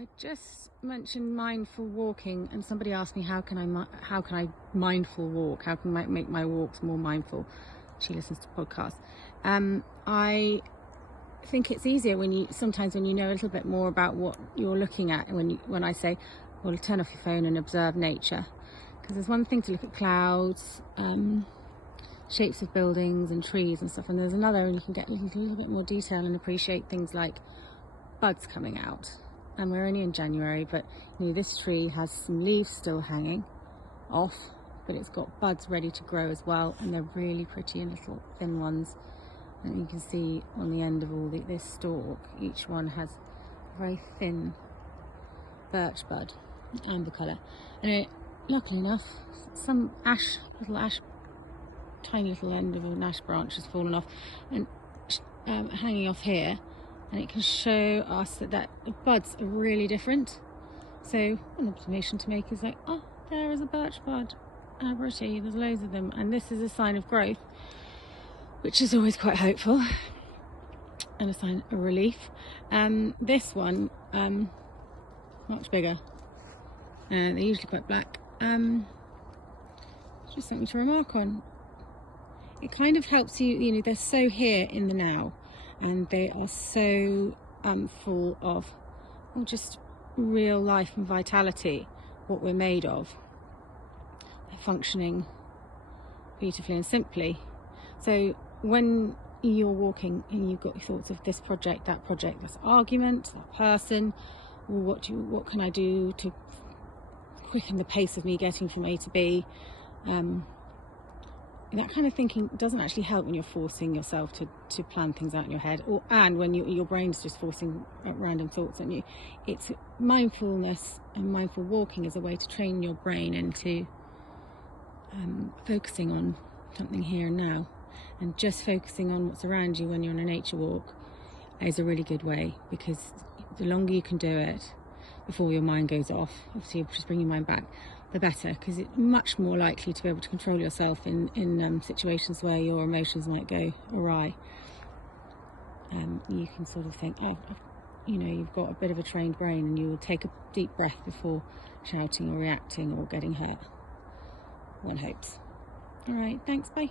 I just mentioned mindful walking, and somebody asked me how can I mindful walk? How can I make my walks more mindful? She listens to podcasts. I think it's easier when you know a little bit more about what you're looking at. When I say, well, turn off your phone and observe nature, because there's one thing to look at clouds, shapes of buildings and trees and stuff, and there's another, and you can get a little bit more detail and appreciate things like buds coming out. And we're only in January, but this tree has some leaves still hanging off, but it's got buds ready to grow as well, and they're really pretty and little thin ones. And you can see on the end of this stalk, each one has a very thin birch bud, amber colour. And luckily enough, some little ash, tiny little end of an ash branch has fallen off and hanging off here. And it can show us that the buds are really different. So an observation to make is like, oh, there is a birch bud. How pretty, there's loads of them. And this is a sign of growth, which is always quite hopeful and a sign of relief. This one, much bigger. They're usually quite black. Just something to remark on. It kind of helps you, they're so here in the now. And they are so full of just real life and vitality, what we're made of. They're functioning beautifully and simply. So when you're walking and you've got your thoughts of this project, this argument, that person, what can I do to quicken the pace of me getting from A to B? That kind of thinking doesn't actually help when you're forcing yourself to plan things out in your head, and when your brain's just forcing random thoughts on you. It's mindfulness, and mindful walking is a way to train your brain into focusing on something here and now, and just focusing on what's around you when you're on a nature walk is a really good way, because the longer you can do it before your mind goes off, obviously you'll just bring your mind back, the better, because it's much more likely to be able to control yourself in situations where your emotions might go awry. You can sort of think, you've got a bit of a trained brain, and you will take a deep breath before shouting or reacting or getting hurt. One hopes. All right, thanks, bye.